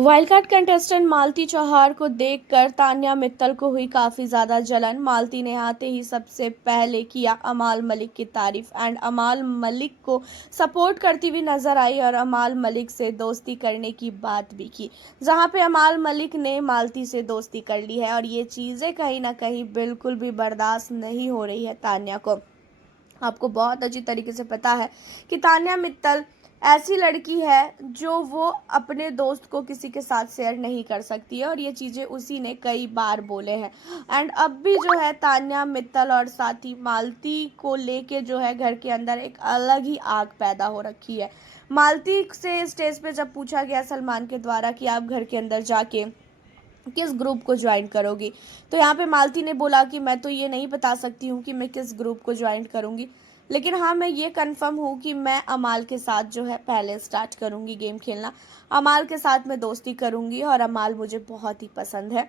Wild card contestant Malti Chauhan को देखकर तान्या मित्तल को हुई काफ़ी ज़्यादा जलन। मालती ने आते ही सबसे पहले किया अमाल मलिक की तारीफ एंड अमाल मलिक को सपोर्ट करती हुई नजर आई और अमाल मलिक से दोस्ती करने की बात भी की, जहां पे अमाल मलिक ने मालती से दोस्ती कर ली है और ये चीज़ें कहीं ना कहीं बिल्कुल भी बर्दाश्त नहीं हो रही है तान्या को। आपको बहुत अच्छी तरीके से पता है कि तान्या मित्तल ऐसी लड़की है जो वो अपने दोस्त को किसी के साथ शेयर नहीं कर सकती है और ये चीज़ें उसी ने कई बार बोले हैं। एंड अब भी जो है तान्या मित्तल और साथी मालती को लेके जो है घर के अंदर एक अलग ही आग पैदा हो रखी है। मालती से स्टेज पे जब पूछा गया सलमान के द्वारा कि आप घर के अंदर जाके किस ग्रुप को ज्वाइन करोगी, तो यहाँ पे मालती ने बोला कि मैं तो ये नहीं बता सकती हूँ कि मैं किस ग्रुप को ज्वाइन करूँगी, लेकिन हाँ मैं ये कंफर्म हूँ कि मैं अमाल के साथ जो है पहले स्टार्ट करूँगी गेम खेलना। अमाल के साथ मैं दोस्ती करूँगी और अमाल मुझे बहुत ही पसंद है।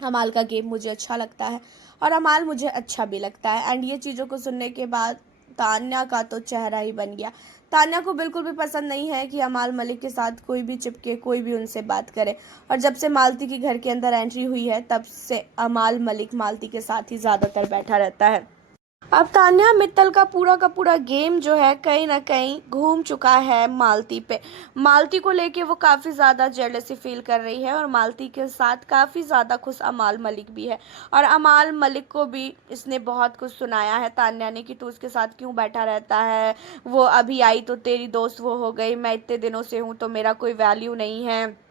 अमाल का गेम मुझे अच्छा लगता है और अमाल मुझे अच्छा भी लगता है। एंड ये चीज़ों को सुनने के बाद तान्या का तो चेहरा ही बन गया। तान्या को बिल्कुल भी पसंद नहीं है कि अमाल मलिक के साथ कोई भी चिपके, कोई भी उनसे बात करे। और जब से मालती की घर के अंदर एंट्री हुई है तब से अमाल मलिक मालती के साथ ही ज़्यादातर बैठा रहता है। अब तान्या मित्तल का पूरा गेम जो है कहीं ना कहीं घूम चुका है मालती पे। मालती को लेके वो काफ़ी ज़्यादा जेलसी फील कर रही है और मालती के साथ काफ़ी ज़्यादा खुश अमाल मलिक भी है। और अमाल मलिक को भी इसने बहुत कुछ सुनाया है तान्या ने कि तू उसके साथ क्यों बैठा रहता है, वो अभी आई तो तेरी दोस्त वो हो गई, मैं इतने दिनों से हूँ तो मेरा कोई वैल्यू नहीं है,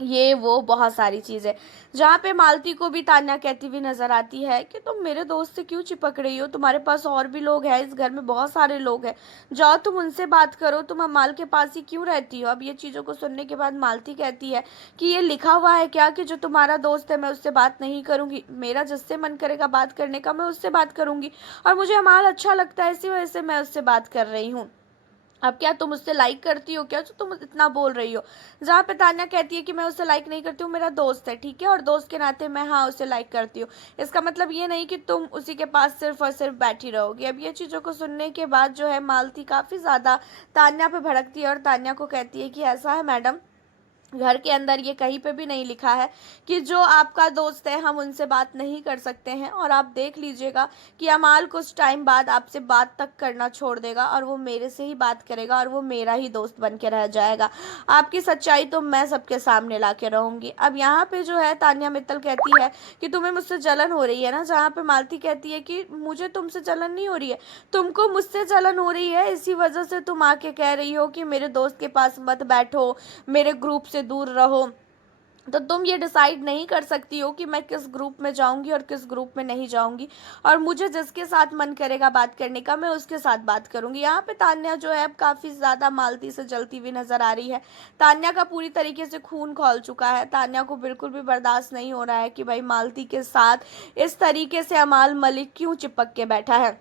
ये वो बहुत सारी चीज़ें। जहाँ पे मालती को भी तान्या कहती हुई नजर आती है कि तुम मेरे दोस्त से क्यों चिपक रही हो, तुम्हारे पास और भी लोग हैं, इस घर में बहुत सारे लोग हैं, जाओ तुम उनसे बात करो, तुम अमाल के पास ही क्यों रहती हो। अब ये चीज़ों को सुनने के बाद मालती कहती है कि ये लिखा हुआ है क्या कि जो तुम्हारा दोस्त है मैं उससे बात नहीं करूँगी, मेरा जिससे मन करेगा बात करने का मैं उससे बात करूँगी और मुझे अमाल अच्छा लगता है इसी वजह से मैं उससे बात कर रही हूँ। अब क्या तुम उससे लाइक करती हो क्या जो तुम इतना बोल रही हो। जहाँ पे तान्या कहती है कि मैं उसे लाइक नहीं करती हूँ, मेरा दोस्त है, ठीक है, और दोस्त के नाते मैं हाँ उसे लाइक करती हूँ, इसका मतलब ये नहीं कि तुम उसी के पास सिर्फ और सिर्फ बैठी रहोगी। अब ये चीज़ों को सुनने के बाद जो है मालती काफ़ी ज़्यादा तान्या पे भड़कती है और तान्या को कहती है कि ऐसा है मैडम, घर के अंदर ये कहीं पे भी नहीं लिखा है कि जो आपका दोस्त है हम उनसे बात नहीं कर सकते हैं। और आप देख लीजिएगा कि अमाल कुछ टाइम बाद आपसे बात तक करना छोड़ देगा और वो मेरे से ही बात करेगा और वो मेरा ही दोस्त बन के रह जाएगा। आपकी सच्चाई तो मैं सबके सामने ला के रहूँगी। अब यहाँ पे जो है तान्या मित्तल कहती है कि तुम्हें मुझसे जलन हो रही है ना, जहाँ पे मालती कहती है कि मुझे तुमसे जलन नहीं हो रही है, तुमको मुझसे जलन हो रही है, इसी वजह से तुम आके कह रही हो कि मेरे दोस्त के पास मत बैठो, मेरे ग्रुप से दूर रहो। तो तुम ये डिसाइड नहीं कर सकती हो कि मैं किस ग्रुप में जाऊंगी और किस ग्रुप में नहीं जाऊंगी, और मुझे जिसके साथ मन करेगा बात करने का मैं उसके साथ बात करूंगी। यहाँ पे तान्या जो है अब काफ़ी ज़्यादा मालती से जलती हुई नजर आ रही है। तान्या का पूरी तरीके से खून खौल चुका है। तान्या को बिल्कुल भी बर्दाश्त नहीं हो रहा है कि भाई मालती के साथ इस तरीके से अमाल मलिक क्यों चिपक के बैठा है।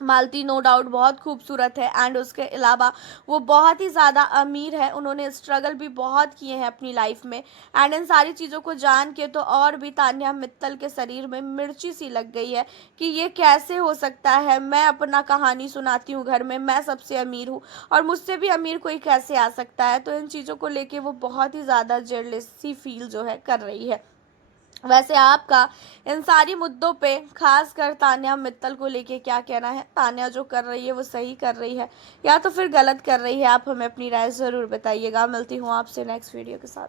मालती नो डाउट बहुत खूबसूरत है एंड उसके अलावा वो बहुत ही ज़्यादा अमीर है, उन्होंने स्ट्रगल भी बहुत किए हैं अपनी लाइफ में। एंड इन सारी चीज़ों को जान के तो और भी तान्या मित्तल के शरीर में मिर्ची सी लग गई है कि ये कैसे हो सकता है, मैं अपना कहानी सुनाती हूँ घर में, मैं सबसे अमीर हूँ और मुझसे भी अमीर कोई कैसे आ सकता है। तो इन चीज़ों को लेके वो बहुत ही ज़्यादा जेलसी फील जो है कर रही है। वैसे आपका इन सारी मुद्दों पे खास कर तान्या मित्तल को लेके क्या कहना है? तान्या जो कर रही है वो सही कर रही है या तो फिर गलत कर रही है? आप हमें अपनी राय ज़रूर बताइएगा। मिलती हूँ आपसे नेक्स्ट वीडियो के साथ।